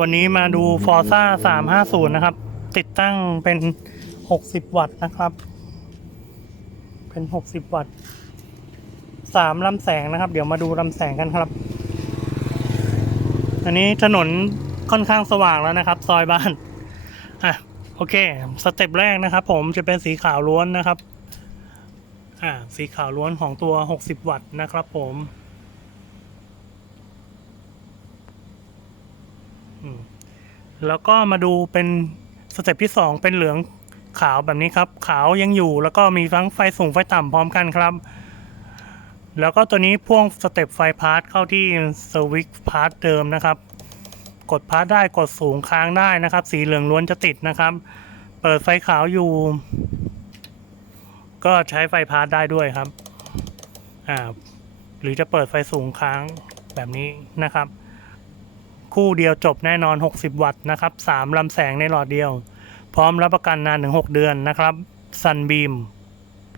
วันนี้มาดู Forza 350 นะครับ ติดตั้งเป็น 60 วัตต์นะครับ เป็น 60 วัตต์สามลำแสงนะครับ เดี๋ยวมาดูลำแสงกันครับ อันนี้ถนนค่อนข้างสว่างแล้วนะครับ ซอยบ้าน อะ โอเค สเต็ปแรกนะครับ ผมจะเป็นสีขาวล้วนนะครับ อ่า สีขาวล้วนของตัว 60 วัตต์นะครับผม อืม แล้วก็มาดูเป็นสเต็ปที่ 2 เป็นเหลืองขาวแบบนี้ครับ ขาวยังอยู่แล้วก็มีทั้งไฟสูงไฟต่ำพร้อมกันครับ แล้วก็ตัวนี้พ่วงสเต็ปไฟพาร์ทเข้าที่สวิตช์พาร์ทเดิมนะครับ กดพาร์ทได้กดสูงค้างได้นะครับ สีเหลืองล้วนจะติดนะครับ เปิดไฟขาวอยู่ ก็ใช้ไฟพาร์ทได้ด้วยครับอ่าหรือจะเปิดไฟสูงค้างแบบนี้นะครับ คู่เดียวจบแน่นอน 60 วัตต์นะครับ3ลำแสงในหลอดเดียว พร้อมรับประกันนานถึง 6 เดือนนะครับ Sunbeam